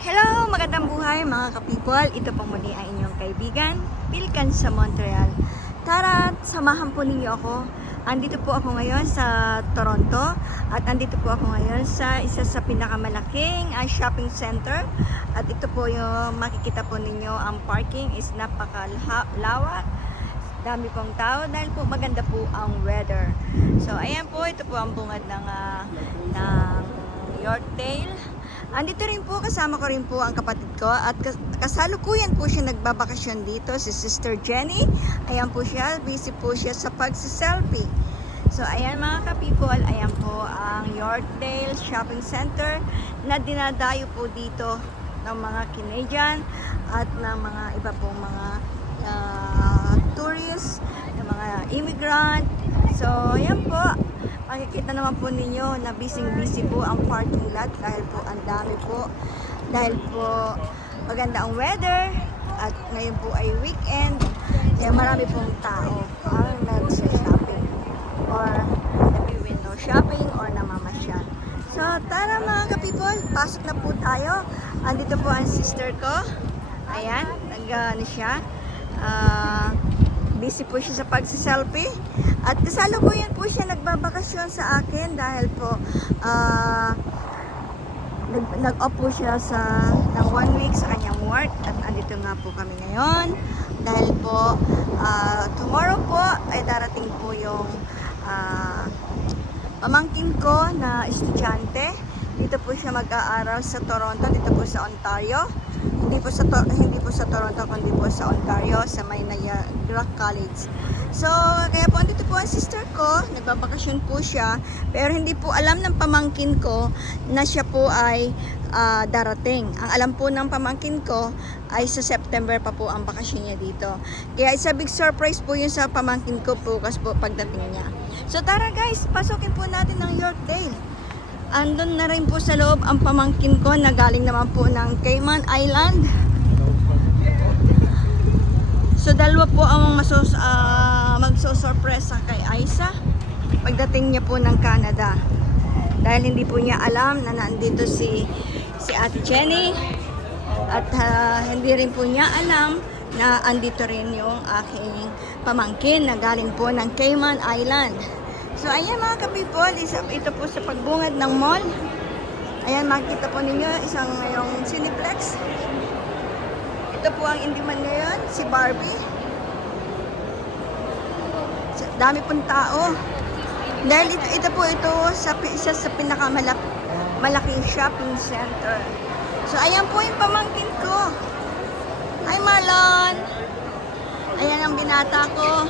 Hello! Magandang buhay mga ka-people. Ito po muli ang inyong kaibigan, Pilkan sa Montreal. Tara, samahan po ninyo ako. Andito po ako ngayon sa Toronto at andito po ako ngayon sa isa sa pinakamalaking shopping center. At ito po yung makikita po ninyo, ang parking is napakalawak. Dami pong tao dahil po maganda po ang weather. So ayan po, ito po ang bungad ng Yorkdale. Andito rin po, kasama ko rin po ang kapatid ko at kasalukuyan po siya nagbabakasyon dito, si Sister Jenny. Ayan po siya, busy po siya sa pagsiselfie. So ayan mga ka-people, ayan po ang Yorkdale Shopping Center na dinadayo po dito ng mga Canadian at ng mga iba pong mga tourists, ng mga immigrant. So ayan po, makikita naman po ninyo na busy po ang parking lot dahil po ang dami po. Dahil po maganda ang weather at ngayon po ay weekend. Kaya marami pong tao ang nagsa-shopping or nag-window shopping or namamasyal. So tara mga ka-people, pasok na po tayo. Andito po ang sister ko. Ayan, nag-ano siya. Busy po siya sa pagsiselfie at kasalukuyan po siya nagbabakasyon sa akin dahil po nag-off po siya ng 1 week sa kanyang work at andito nga po kami ngayon dahil po tomorrow po ay darating po yung pamangkin ko na estudyante. Dito po siya mag-aaral sa Toronto, dito po sa Ontario. Hindi po sa Toronto, kundi po sa Ontario, sa may Niagara College. So, kaya po andito po ang sister ko, nagbabakasyon po siya, pero hindi po alam ng pamangkin ko na siya po ay darating. Ang alam po ng pamangkin ko ay sa September pa po ang bakasyon niya dito. Kaya isa big surprise po yun sa pamangkin ko po kasi po pagdating niya. So, tara guys, pasukin po natin ang Yorkdale. Andun na rin po sa loob ang pamangkin ko na galing naman po ng Cayman Island. So dalawa po ang magsosorpresa kay Aiza pagdating niya po ng Canada. Dahil hindi po niya alam na nandito si Ate Jenny at hindi rin po niya alam na andito rin yung aking pamangkin na galing po ng Cayman Island. So ayan mga ka-people, ito po sa pagbungad ng mall. Ayan, makikita po ninyo isang ngayong Cineplex. Ito po ang indiman ngayon, si Barbie. Dami pong tao. Dahil ito po isa sa pinakamalaking shopping center. So ayan po yung pamangkin ko. Hi Marlon! Ayan ang binata ko.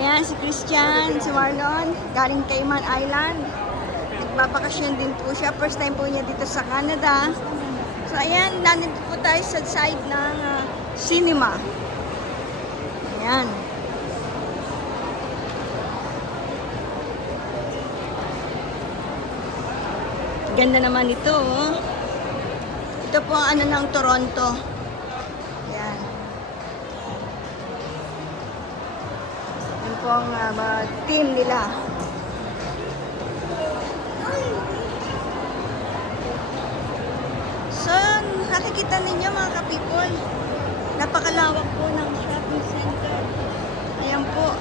Ayan, si Christian, si Marlon, galing Cayman Island. Nagbabakasyon din po siya. First time po niya dito sa Canada. So, ayan, nandito po tayo sa side ng cinema. Ayan. Ganda naman ito, oh. Ito po ang ano ng Toronto. Po ang team nila. So, nakikita ninyo mga ka-people, napakalawak po ng shopping center. Ayan po.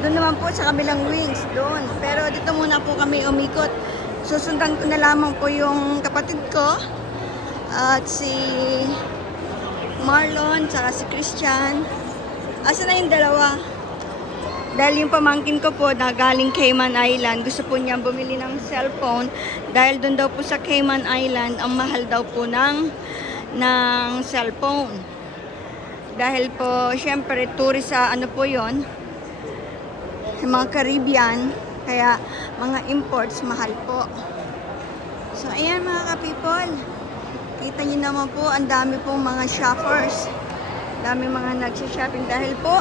Doon naman po sa kabilang wings, doon. Pero dito muna po kami umikot. Susundan ko na lamang po yung kapatid ko. At si Marlon, saka si Christian. Asa na yung dalawa? Dahil yung pamangkin ko po na galing Cayman Island, gusto po niya bumili ng cellphone. Dahil doon daw po sa Cayman Island, ang mahal daw po ng cellphone. Dahil po, syempre, tourist sa ano po yon, mga Caribbean. Kaya mga imports, mahal po. So, ayan mga ka-people. Kita niyo naman po, ang dami pong mga shoppers. Dami mga nagsha-shopping dahil po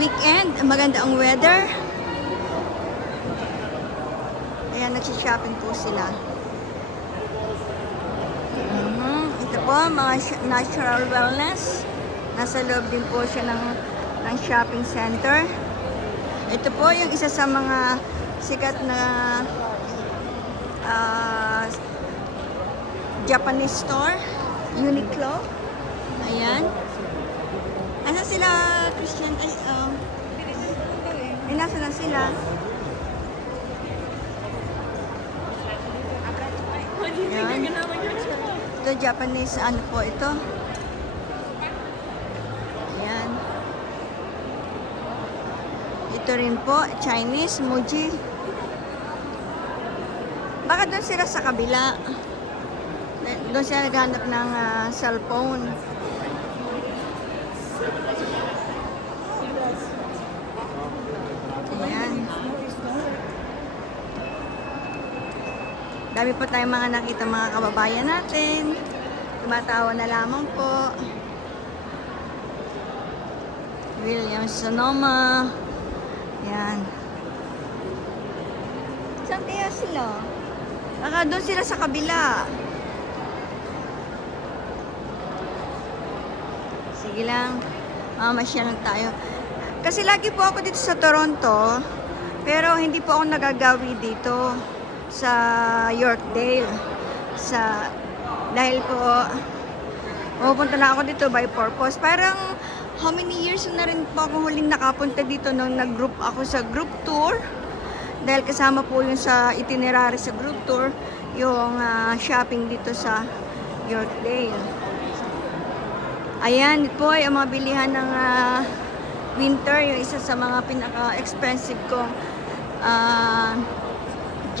weekend, maganda ang weather. Kaya nagsha-shopping po sila. Ito po, mga natural wellness. Nasa loob din po siya ng ng shopping center. Ito po yung isa sa mga sikat na Japanese store, Uniqlo. Ayan. Asa sila, Christian? Nasa na sila? Ayan. Ito, Japanese, ano po ito? Ayan. Ito rin po, Chinese, Muji. Baka doon sila sa kabila. Doon sila naghanap ng cellphone. Ayan. Dami po tayong mga nakita mga kababayan natin. Tumatawa na lamang po. William Sonoma. Ayan. Saan kaya sila? Baka doon sila sa kabila. Sige lang. Mamasya lang tayo. Kasi lagi po ako dito sa Toronto. Pero hindi po ako nagagawi dito sa Yorkdale. Dahil po pupunta na ako dito by purpose. Parang how many years na rin po ako huling nakapunta dito nung nag-group ako sa group tour. Dahil kasama po yun sa itinerary sa group tour, yung shopping dito sa Yorkdale. Ayan, ito po ay ang mga bilihan ng winter, yung isa sa mga pinaka-expensive kong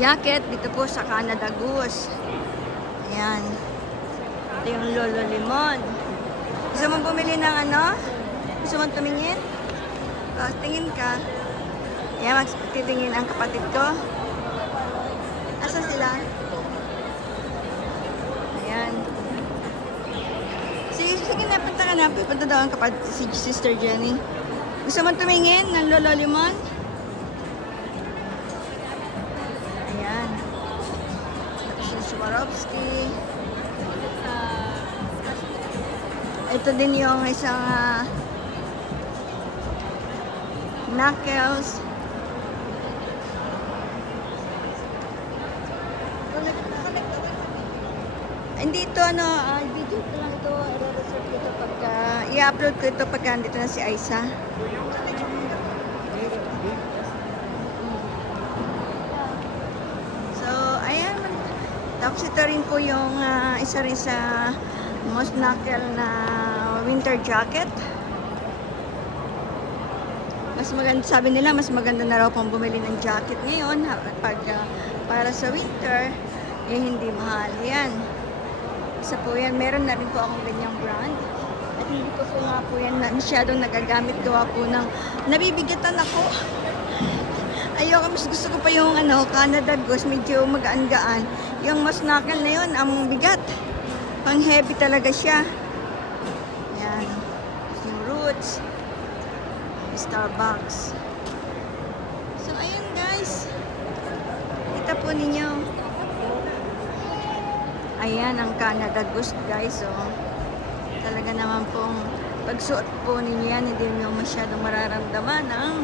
jacket dito po sa Canada Goose. Ayan. Ito yung Lolo Limon. Gusto mong bumili ng ano? Gusto mong tumingin? Tingin ka. Ayan, magtitingin ang kapatid ko. Asa sila? Ayan. Sige na, punta ka na. Punta daw ang kapatid, si Sister Jenny. Gusto mong tumingin ng Lolo Limon? Ayan. Tapos yung Swarovski. Ito din yung isang knuckles. Hindi ito video ko lang ito, i-reserve ko ito pagka, i-upload ko ito pagka andito na si Aiza. So, ayan. Tapos ito rin po yung isa rin sa most knuckle na winter jacket. Mas maganda, sabi nila, mas maganda na raw pang bumili ng jacket ngayon para sa winter, hindi mahal. Yan. Isa po yan. Meron na rin po akong ganyang brand. At hindi ko po nga po yan masyadong nagagamit. Gawa po ng nabibigatan ako. Ayoko, mas gusto ko pa yung Canada Goose, medyo magaan-gaan. Yung mas knuckle na yun, ang bigat. Pang heavy talaga siya. Yan. Yung Roots. Starbucks. So, ayun guys. Kita po ninyo. Ayan ang Canada Goose guys. So, talaga naman pong pagsuot po ninyo yan, hindi nyo masyadong mararamdaman ng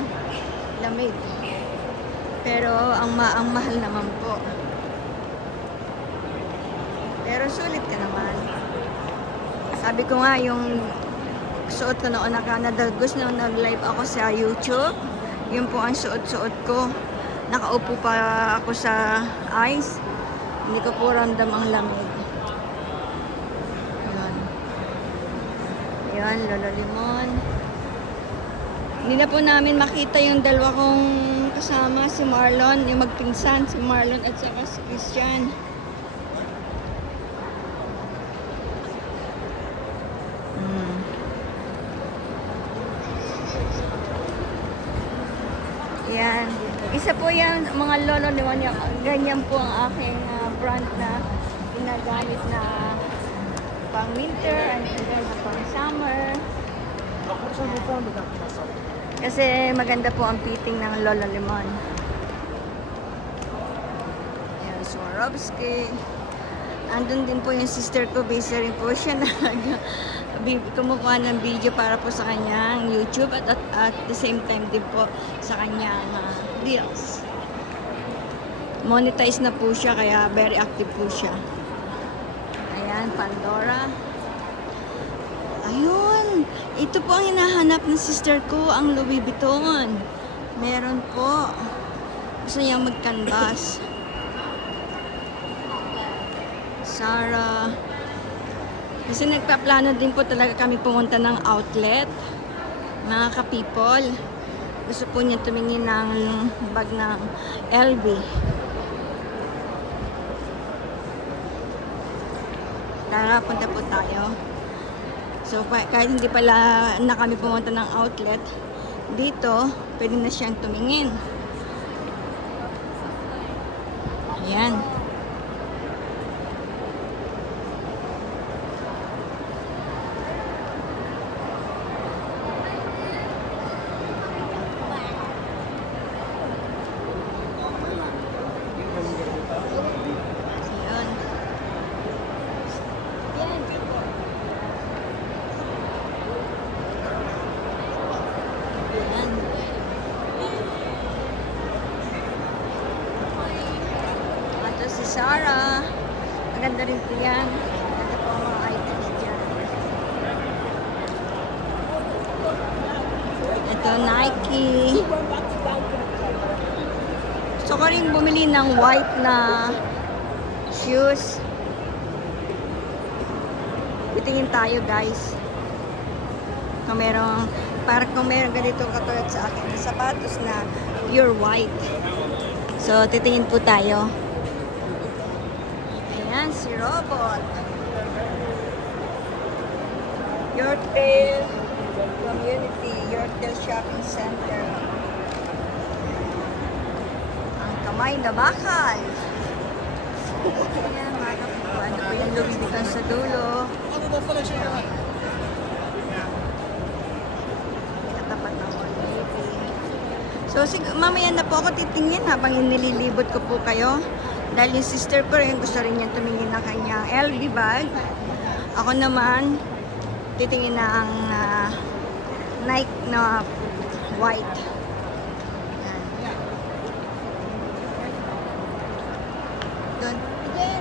lamig. Pero ang mahal naman po. Pero sulit ka naman. Sabi ko nga yung suot ko noon na Canada Goose nung nag-live ako sa YouTube. Yun po ang suot-suot ko. Nakaupo pa ako sa ice. Hindi ko po ramdam ang lamig. Yan. Yan, Lolo Limon. Hindi na po namin makita yung dalawa kong kasama, si Marlon, yung magpinsan, si Marlon at saka si Christian. Yan. Isa po yan, mga Lolo Limon, ganyan po ang aking brand na ginagamit na pang winter and then pang summer. Kasi maganda po ang fitting ng Lolo Limon. Yan, Swarovski. Andun din po yung sister ko, busy rin po siya kumukuha ng video para po sa kanyang YouTube at the same time din po sa kanyang Reels. Monetize na po siya kaya very active po siya. Ayan, Pandora. Ayun, ito po ang hinahanap ng sister ko, ang Louis Vuitton. Meron po. Gusto niyang mag-canvas. Sarah. Kasi nagpaplano din po talaga kami pumunta ng outlet. Mga ka-people. Gusto po niya tumingin ng bag ng LV. Tara, punta po tayo. So, kahit hindi pala na kami pumunta ng outlet, dito, pwede na siyang tumingin. Ayan. Ayan. Ayan. Ito si Sarah. Maganda rin po yan. Maganda po ang mga items dyan. Ito, Nike. Gusto ko rin bumili ng white na shoes. Titingin tayo, guys. Kung meron ganito katulad sa akin na sapatos na pure white. So, titingin po tayo. Ayan, si Robot. Yorkdale Community, Yorkdale Shopping Center. Ang kamay na bakal. Ayan, mga kapito. Ano po yung Louis Vuitton sa dulo. Katapat ng Navy. So, mamaya na po ako titingin habang nililibot ko po kayo. Dahil yung sister ko rin, gusto rin niya tumingin ng kanyang LV bag. Ako naman, titingin na ang Nike na white. Ayan. Doon. Yan.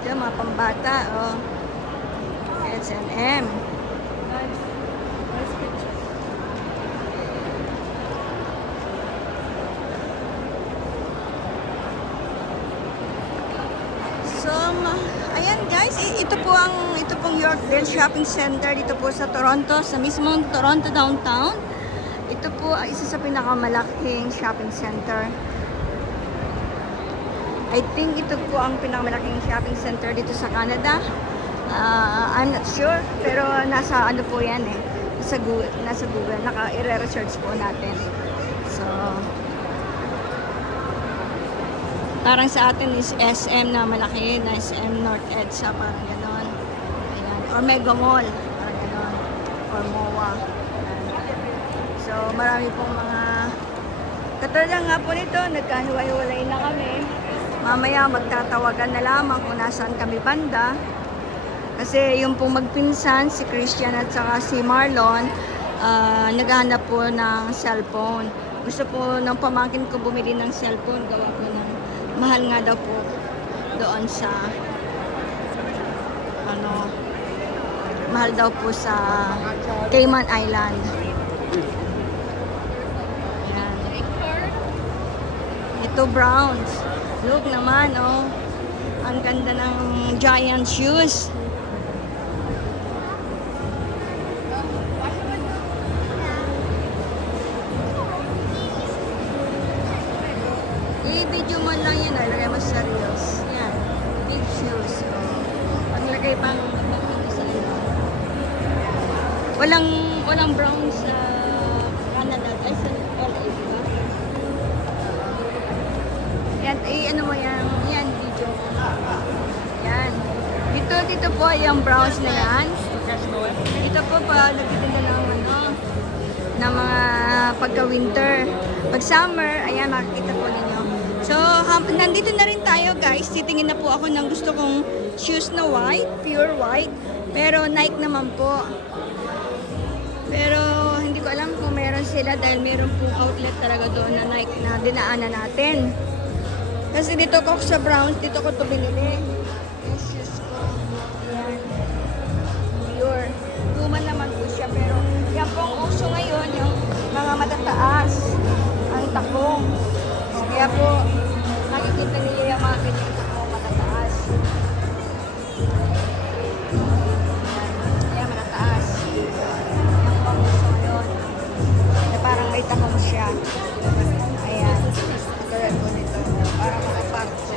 Ito mga pambata, oh. S&M. So, ayan guys, ito pong Yorkdale Shopping Center dito po sa Toronto, sa mismong Toronto downtown. Ito po ay isa sa pinakamalaking shopping center. I think ito po ang pinakamalaking shopping center dito sa Canada. I'm not sure, pero nasa ano po yan eh. Nasa Google, i-research po natin. So, parang sa atin is SM na malaki, na SM North EDSA, parang gano'n. Ayan. Or Mega Mall, parang gano'n. Or MOA. So, marami pong mga... Katulad nga po nito, nagkahiwa-hiwalay na kami. Mamaya magtatawagan na lamang kung nasaan kami banda. Kasi yung pong magpinsan, si Christian at saka si Marlon, naghahanap po ng cellphone. Gusto po ng pamangkin ko bumili ng cellphone, gawa po ng mahal nga daw po doon sa mahal daw po sa Cayman Island. Ayan. Ito Browns. Look naman, oh. Ang ganda ng giant shoes. I-video mo lang yan, ilagay mo sa reels. Yan, big shoes. So, paglagay pang sa ilo. Walang brown sa Canada. Ay, sa LA, diba? Yan, ano mo yan? Yan, video. Yan. Dito po yung browns na yan. Ito po pa, nagtitinda ng ng mga pagka-winter. Pag summer, ayan, makikita po ninyo. So, nandito na rin tayo guys. Titingin na po ako ng gusto kong shoes na white, pure white. Pero Nike naman po. Pero hindi ko alam kung meron sila dahil meron pong outlet talaga doon na Nike na dinaanan natin. Kasi dito ko sa Browns, dito ko ito binili. Yung shoes ko. Ayan. Pure. Puma naman po siya. Pero yan pong uso ngayon, yung mga matataas. Ang takong. Kaya po, nakikita niyo yung mga ganyan takong matataas. Ayan, matataas. Yan po ang uso ngayon. Na parang may takong siya. Ayan. Tulad po nito. Parang makapakto.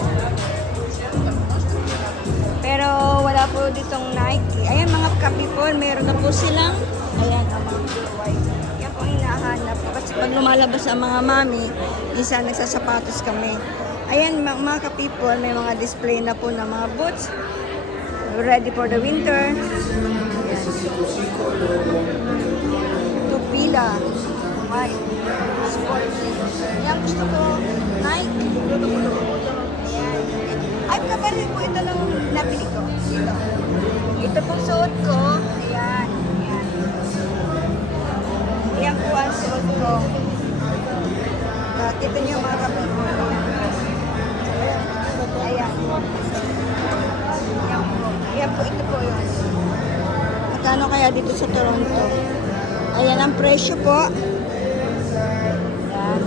Pero wala po ditong Nike. Ayan mga ka-people, meron na po silang. Ayan, ang mga pure white. Yan po ang hinahanap. Kasi pag lumalabas ang mga mami, isa nagsasapatos kami. Ayan mga ka-people, may mga display na po ng mga boots. Ready for the winter. Ito pila. White. Sporty. Yan gusto ko. Nike. Ayan. Ay, kapalit po ito lang nabili ko. Ito. Ito pong suot ko. Ayan. Ayan. Ayan po ang suot ko. Kita niyo mga kapatid. Ayan. Ayan po. Ayan po. Ito po yun. Magkano kaya dito sa Toronto? Ayan ang presyo po. Ayan.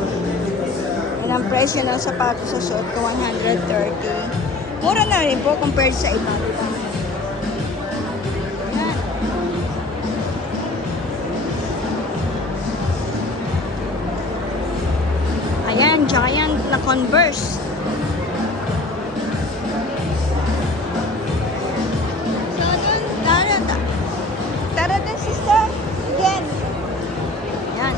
Ayan ang presyo ng sapatos sa suot ko. 130. Mura na rin po compared sa iba. Ayan, giant na Converse. So, dun, tara din, sister. Again. Ayan.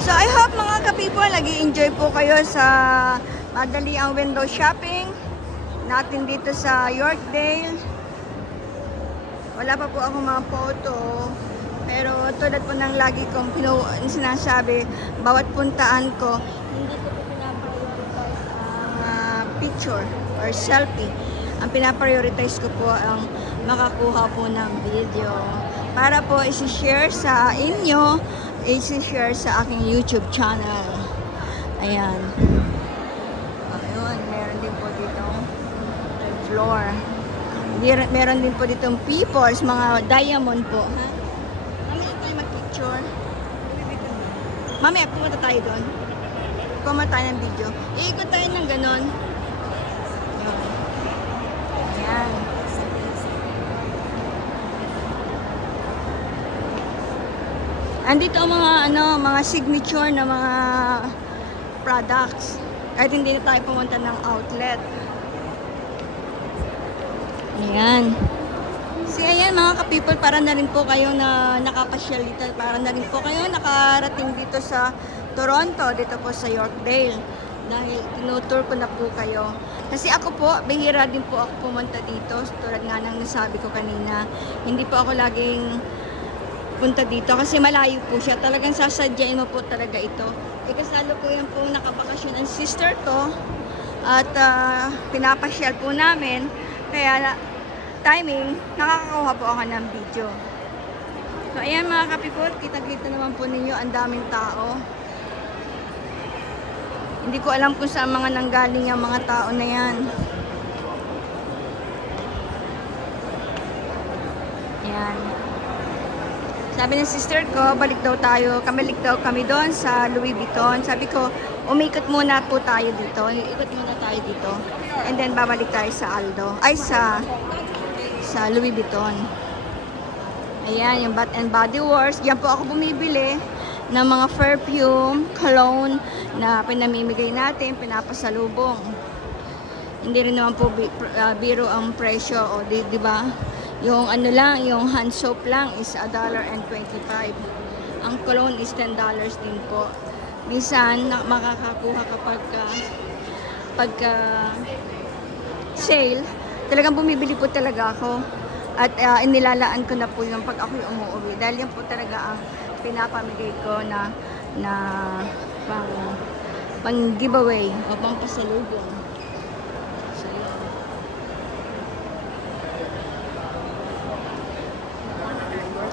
So, I hope mga ka-people, nag-i-enjoy po kayo sa madali ang window shopping natin dito sa Yorkdale. Wala pa po ako mga photo, pero tulad po ng lagi kong sinasabi, bawat puntaan ko, hindi ko po pinaprioritize ang picture or selfie. Ang pinaprioritize ko po ang makakuha po ng video para po isi-share sa inyo, isi-share sa aking YouTube channel. Ayan. Ayun, meron din po dito floor. Meron din po ditong peoples, mga diamond po. Ha? Mamaya tayo mag-picture. Mamaya, pumunta tayo doon. Pumunta tayo ng video. Iikot tayo ng ganon. Ayan. Andito ang mga, mga signature na mga products. Kahit hindi na tayo pumunta ng outlet. Ayan. Ayan mga ka-people, para na rin po kayo na nakapasyal dito. Para na rin po kayo nakarating dito sa Toronto, dito po sa Yorkdale. Dahil tinutour ko na po kayo. Kasi ako po, bihira din po ako pumunta dito. Tulad nga ng nasabi ko kanina, hindi po ako laging punta dito kasi malayo po siya. Talagang sasadyain mo po talaga ito. Kasalo ko yan po nakabakasyon ang sister ko. At pinapasyal po namin. Kaya timing, nakakakuha po ako ng video. So, ayan mga kapipot, kita-kita naman po ninyo, ang daming tao. Hindi ko alam kung saan mga nanggaling yung mga tao na yan. Ayan. Sabi ng sister ko, balik daw kami doon sa Louis Vuitton. Sabi ko, umikot muna po tayo dito. Ikot muna tayo dito. And then, babalik tayo sa Aldo. Ay, sa Louis Vuitton. Ayan, yung Bath and Body Works. Diyan po ako bumibili ng mga perfume, cologne na pinamimigay natin, pinapasalubong. Hindi rin naman po biro ang presyo. O, di ba? Yung yung hand soap lang is $1.25. Ang cologne is $10 din po. Minsan, makakakuha pagka sale, talagang bumibili po talaga ako. At inilalaan ko na po yung pag ako'y umuwi. Dahil yan po talaga ang pinapamigay ko na pang giveaway o pang pasalubong. So, yun.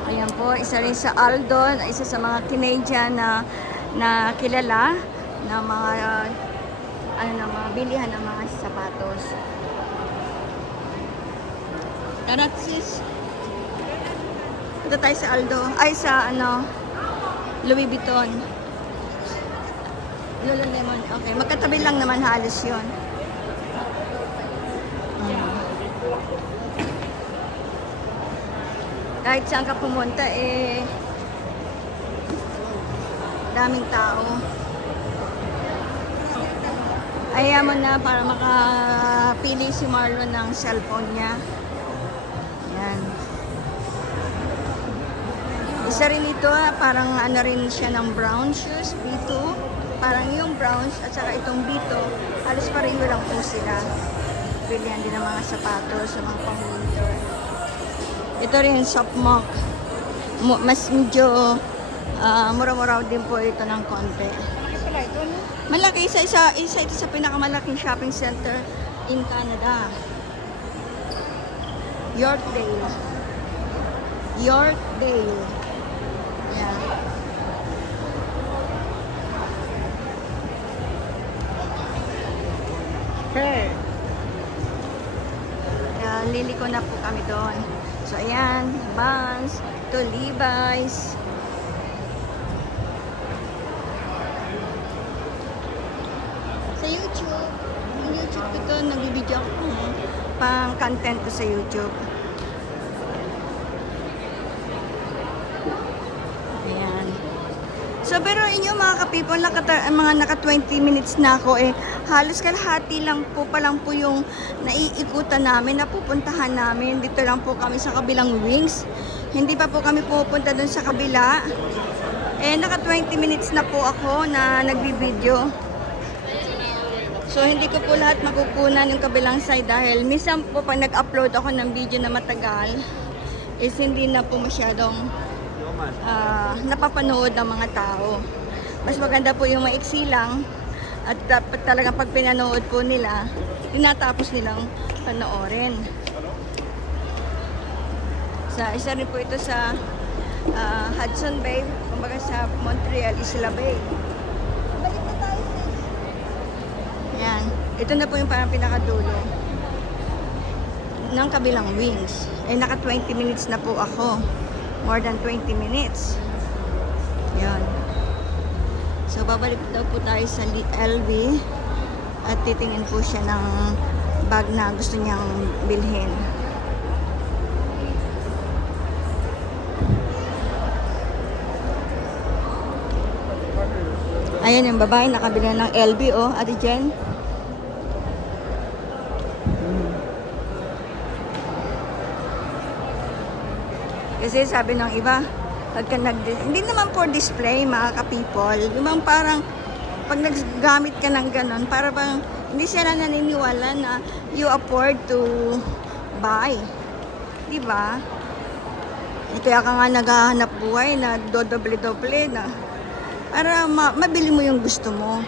Ayan po, isa rin sa Aldo, isa sa mga Canadian na kilala na mga mga bilihan ng mga sapatos. Tara, sis. Ito tayo sa Aldo. Ay, sa Louis Vuitton. Lululemon. Okay, magkatabi lang naman halos yun. Kahit saan ka pumunta, daming tao. Ayaw mo na para makapili si Marlon ng cellphone niya. Yan. Isa rin ito, parang rin siya ng brown shoes, B2. Parang yung browns at saka itong B2, halos pareho lang po sila. Pilihan din ng mga sapatos, sa mga pang-winter. Ito rin, soft mock. Mas medyo mura-mura din po ito ng konti. Malaki pala ito, no? Malaki, isa ito sa pinakamalaking shopping center in Canada. Yorkdale. Yorkdale. Yeah. Okay. Liliko na po kami doon. So, ayan, Vans, to Levi's. Sa YouTube. Yung YouTube ko to, nagbibideo ako pang content ko sa YouTube. Ayan. So, pero inyo mga ka-people, mga naka 20 minutes na ako halos kalahati lang po pa lang po yung naiikutan namin, napupuntahan namin. Dito lang po kami sa kabilang wings. Hindi pa po kami pupunta dun sa kabila. Naka 20 minutes na po ako na nagbibideo. So, hindi ko po lahat makukunan yung kabilang side dahil minsan po pag nag-upload ako ng video na matagal, hindi na po masyadong napapanood ng mga tao. Mas maganda po yung maiksi lang at dapat talagang pag pinanood po nila, tinatapos nilang panoorin. Isa rin po ito sa Hudson Bay, kumbaga sa Montreal, Isla Bay. Balik na tayo, sis. Yan. Ito na po yung parang pinakadulo ng kabilang wings. Naka 20 minutes na po ako. More than 20 minutes. Yan. So, babalik daw po tayo sa LV at titingin po siya ng bag na gusto niyang bilhin. Ayan yung babae nakabili ng LV, oh, Ate Jen. Kasi sabi ng iba, pagka hindi naman for display, mga ka-people, yung parang pag naggamit ka ng ganon, para bang hindi sila naniniwala na you afford to buy. Diba? Kaya ka nga naghahanap buhay na dodoble-doble na para mabili mo yung gusto mo.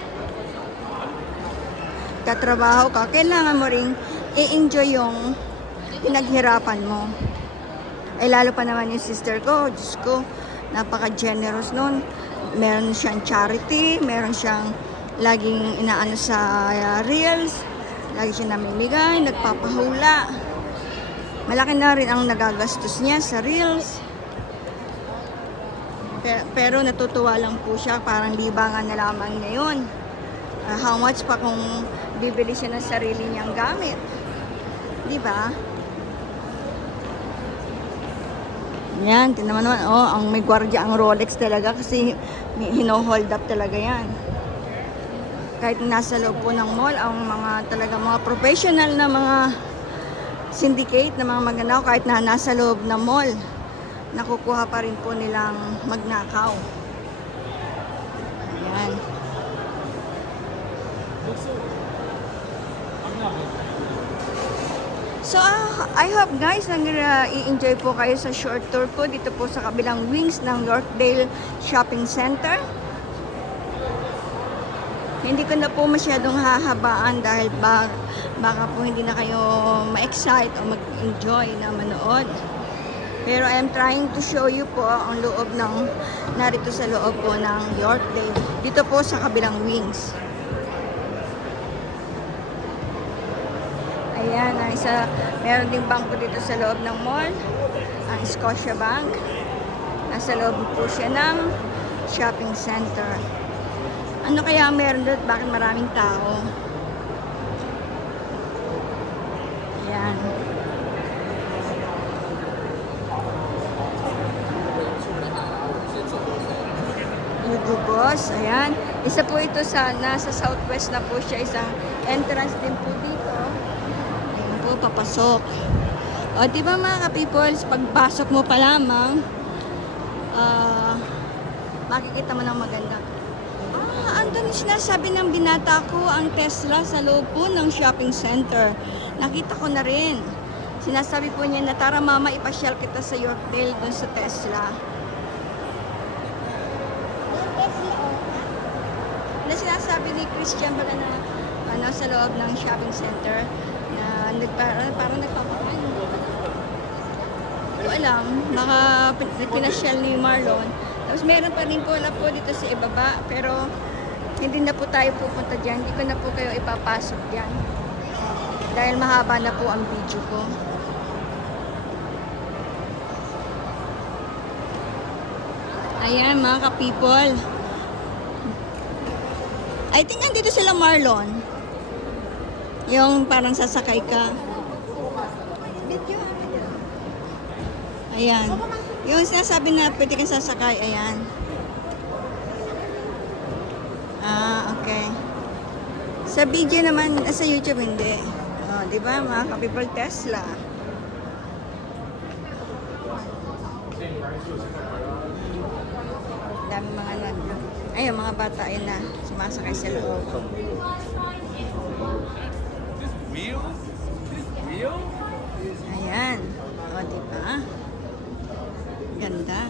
Katrabaho ka, kailangan mo ring i-enjoy yung pinaghirapan mo. Lalo pa naman yung sister ko, Diyos ko, napaka-generous nun. Meron siyang charity, meron siyang laging inaano sa reels, lagi siya namimigay, nagpapahula. Malaki na rin ang nagagastos niya sa reels. Pero natutuwa lang po siya, parang libangan na lamang niya yun. How much pa kung bibili siya ng sarili niyang gamit. Diba? Yan, tinaman naman, ang may gwardiya ang Rolex talaga kasi hino-hold up talaga yan. Kahit nasa loob po ng mall, ang mga professional na mga syndicate na mga magnanakaw, kahit na nasa loob ng mall, nakukuha pa rin po nilang magnakaw. Ayan. So, I hope guys, i-enjoy po kayo sa short tour ko dito po sa kabilang wings ng Yorkdale Shopping Center. Hindi ko na po masyadong hahabaan dahil baka po hindi na kayo ma-excite o mag-enjoy na manood. Pero I am trying to show you po ang loob ng, narito sa loob po ng Yorkdale. Dito po sa kabilang wings. Ayan, meron ding bangko dito sa loob ng mall, ang Scotia Bank. Nasa loob po siya ng shopping center. Ano kaya meron doon? Bakit maraming tao? Ayan. Hugo Boss, ayan. Isa po ito nasa southwest na po siya. Isang entrance din po dito. Ayan po, papasok. O, diba mga ka-peoples, pagpasok mo pa lamang, makikita mo ng maganda. Andun sinasabi ng binata ko ang Tesla sa loob po ng shopping center. Nakita ko na rin. Sinasabi po niya na tara mama, ipasyal kita sa Yorkdale dun sa Tesla. Na sinasabi ni Christian pala na sa loob ng shopping center na parang nagpapakan. Hindi ko alam, baka pinasyal ni Marlon. Tapos meron pa rin po wala po dito sa ibaba, pero hindi na po tayo pupunta dyan. Hindi ko na po kayo ipapasok dyan. Dahil mahaba na po ang video ko. Ayan mga ka-people. I think andito sila Marlon. Yung parang sasakay ka. Ayan. Yung sinasabi na pwede kang sasakay, ayan. Okay. Sa video naman, sa YouTube hindi. Oh, di ba mga ka-people, Tesla. Dami mga ayun, mga bata, ayun na. Sumasakay sa loob. Ayan. O, di ba? Ganda.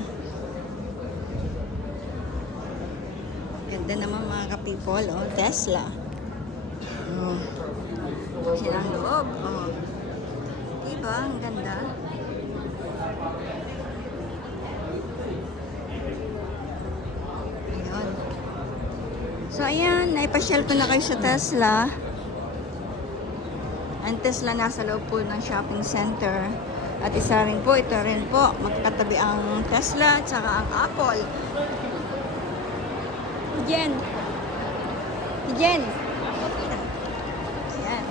Ganda naman mga ka-people, oh, Tesla. Oh. Silang loob, oh. Diba? Ang ganda. Ayun. So, ayan, naipasyal ko na kayo sa Tesla. Ang Tesla nasa loob po ng shopping center. At isa rin po, ito rin po, magkatabi ang Tesla at saka ang Apple. Jen. Jen. Ayan.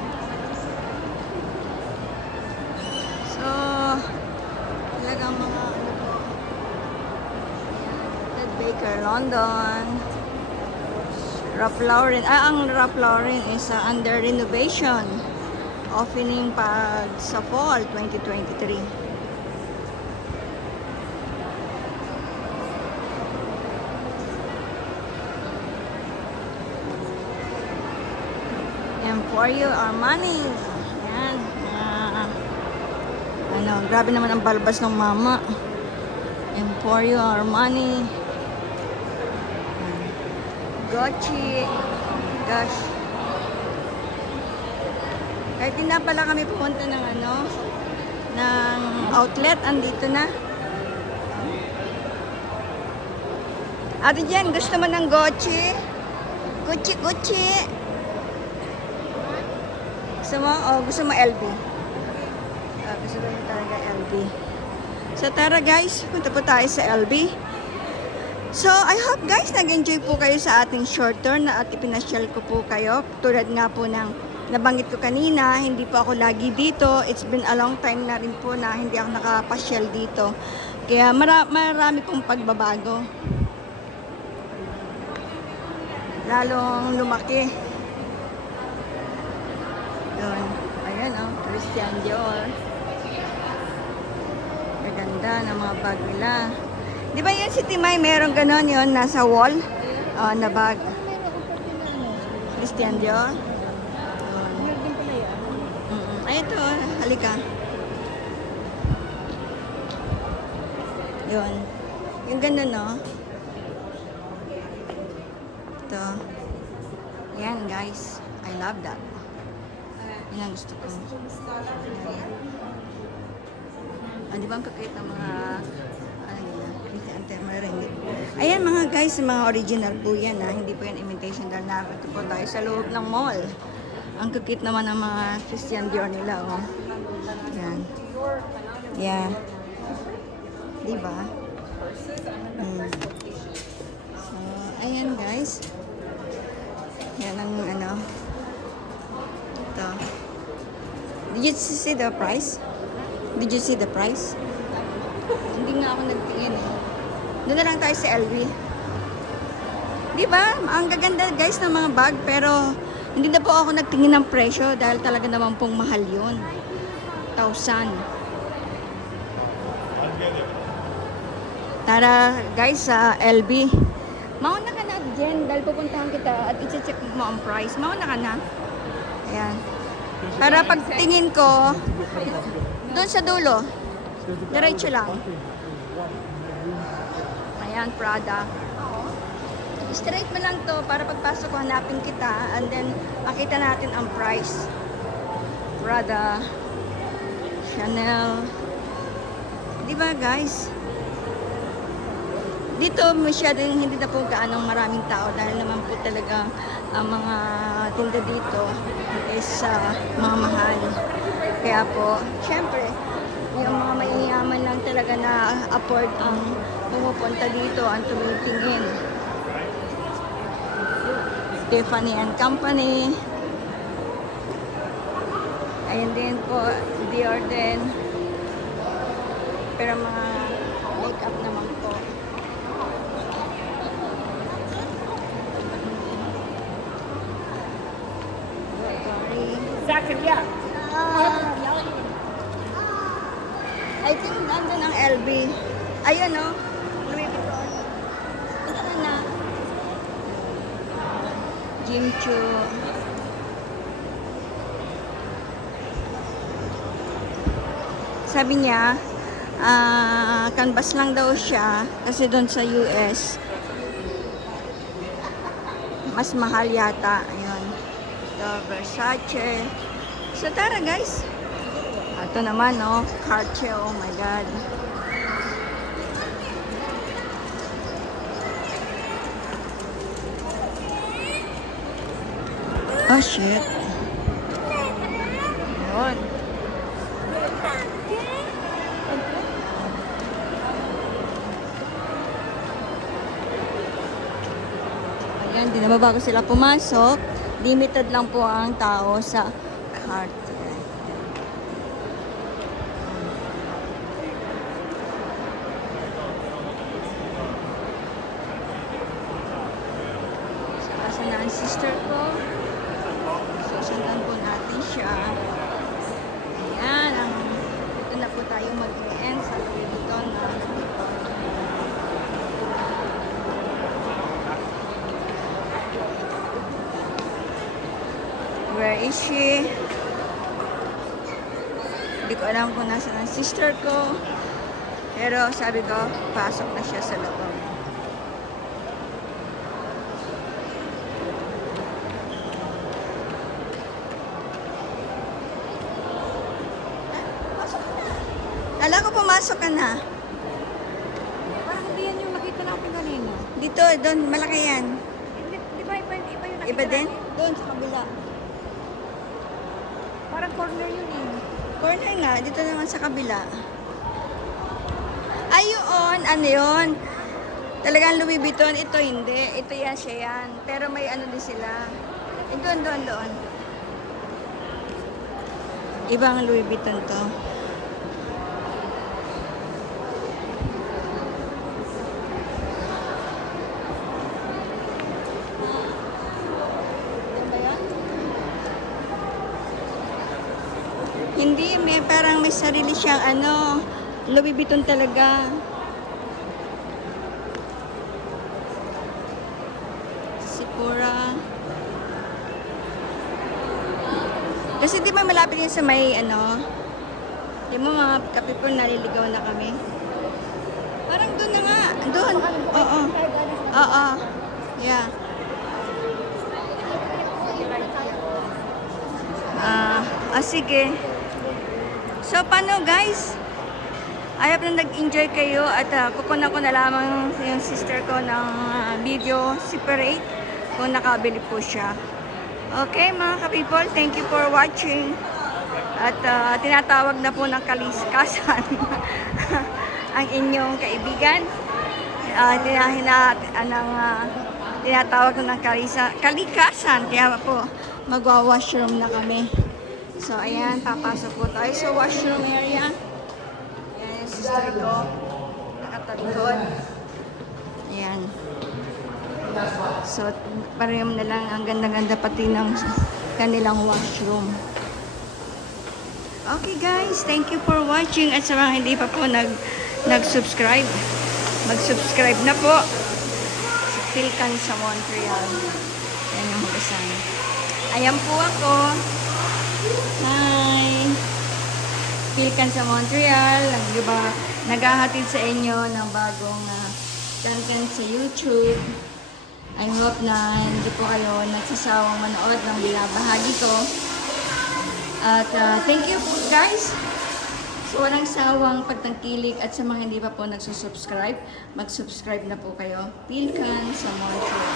So, talagang mga ano po. Ted Baker, London. Ralph Lauren. Ang Ralph Lauren is under renovation. Opening pa sa fall 2023. Emporio Armani. Yan. Grabe naman ang balbas ng mama. Emporio Armani. Gucci. Gosh. Kahit di na pala kami pumunta ng ng outlet, andito na. Ate Jen, gusto mo ng Gucci? Gucci, Gucci. Gusto mo? O gusto mo LV? Gusto mo talaga LV. So tara guys, punta po tayo sa LV. So I hope guys, nag-enjoy po kayo sa ating short tour na at ipinasyal ko po kayo. Tulad nga po ng nabanggit ko kanina, hindi po ako lagi dito. It's been a long time na rin po na hindi ako nakapasyal dito. Kaya marami pong pagbabago. Lalong lumaki. Yun. Ayan oh, Christian Dior. Gaganda ng mga bag nila. Di ba yun si Timay, meron ganon yun, nasa wall? Na bag. Christian Dior. Ay, ito. Halika. Yun. Yung ganun, no? Ito. Yan, guys. I love that. Yan ang gusto ko. Ayan. Di ba ang kakait ng mga ayan mga guys, mga original po yan ha. Hindi po yan imitation dahil nakakita po tayo sa loob ng mall. Ang kakit naman ng mga Christian Dior nila oh. Yan. Yeah. Diba? So, ayan guys. Yan ang ano. Ito. Did you see the price? Did you see the price? Hindi nga ako nagtingin eh. Doon na lang tayo sa LV. Di ba? Ang gaganda guys ng mga bag pero hindi na po ako nagtingin ng presyo dahil talaga naman pong mahal yun. 1,000. Tara guys sa LV. Mauna ka na Jen dahil pupuntahan kita at i-check mo ang price. Mauna ka na. Ayan. Para pagtingin ko doon sa dulo. Diretso lang. Ayan, Prada. Straight mo lang to para pagpasok ko hanapin kita and then makita natin ang price. Prada, Chanel. Di ba guys? Dito masyadong hindi na po gaanong maraming tao dahil naman po talaga ang mga tinda dito is mga mahal. Kaya po, syempre, yung mga mayayaman lang talaga na afford ang pumupunta dito, ang tumitingin. Tiffany & Company. Ayan din po, Dior din. Pero mga makeup naman po. Zachariah. I think nandun ang LB. Ayun no? Louis Vuitton. Ito na. Jim Choo. Sabi niya, canvas lang daw siya kasi doon sa US mas mahal yata. Ayun. The Versace. So tara guys. Ito naman, no? Cartier, oh my God. Oh, shit. Yun. Ayan, di na bago sila pumasok. Limited lang po ang tao sa Cartier. Na ang sister ko. So, sundan po natin siya. Ayan. Ito na po tayo mag-end sa Louis Vuitton na where is she? Hindi ko alam kung nasa ang sister ko. Pero sabi ko, pasok na siya sa loob. Alam ko pumasok ka na. Parang hindi yan yung nakita natin kanina. Dito, doon, malaki yan. Di ba iba yung nakita Iba din? natin? Doon sa kabila. Parang corner yun eh. Corner nga, dito naman sa kabila. Ayun, ano yun? Talagang Louis Vuitton, ito hindi. Ito yan, siya yan. Pero may ano din sila. Doon. Ibang Louis Vuitton to. Hindi, parang may sarili siyang ano, Louis Vuitton talaga. Sephora. Kasi di ba malapit yun sa may ano, di mo mga kapipol naliligaw na kami. Parang doon na nga. Doon. Oo. Oo. Yeah. Sige. So, paano guys? I hope na nag-enjoy kayo at kukunan ko na lamang yung sister ko ng video separate kung nakabili po siya. Okay mga ka-people, thank you for watching. At tinatawag na po ng kaliskasan ang inyong kaibigan. Tinatawag na ng kalikasan. Kaya po, magwa-washroom na kami. So, ayan, papasok po tayo sa washroom area. Ayan yung sister ko. Nakatalikod. Ayan. So, parehong na lang ang ganda-ganda pati ng kanilang washroom. Okay guys, thank you for watching. At sa mga hindi pa po nag-subscribe, mag-subscribe na po. Sa Pilcan sa Montreal. Ayan yung hugasan. Ayan po ako. Hi! Pilcan sa Montreal. Naghahatid sa inyo ng bagong content sa YouTube. I hope na hindi po kayo nagsasawang manood ng binabahagi ko. At thank you po guys sa walang sawang pagtangkilik at sa mga hindi pa po nagsusubscribe, mag-subscribe na po kayo. Pilcan sa Montreal.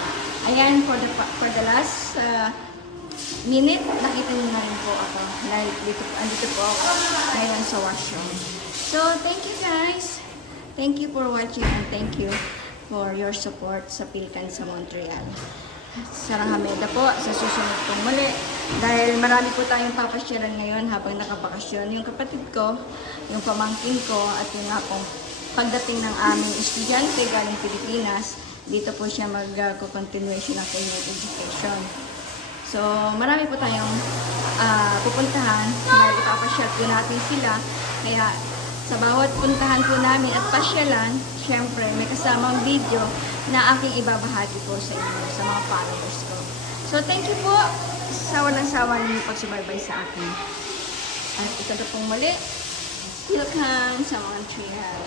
Ayan, for the last minute, nakita niyo na rin po ako. Andito po ako ngayon sa washroom. So, thank you guys. Thank you for watching and thank you for your support sa Pilcan sa Montreal. Sarang Hameda po sa susunod kong muli. Dahil marami po tayong papasyaran ngayon habang nakabakasyon. Yung kapatid ko, yung pamangkin ko, at yung nga pong pagdating ng aming estudyante galing Pilipinas, dito po siya mag-continuation ng kanyang education. So, marami po tayong pupuntahan dahil ipapasyal po natin sila. Kaya, sa bawat puntahan po namin at pasyalan, syempre may kasamang video na aking ibabahagi po sa inyo, sa mga followers ko. So, thank you po sa walang sawa niyo pagsubaybay sa akin. At ito na pong muli, Pilcan sa Montreal.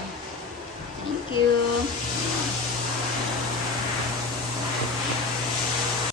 Thank you.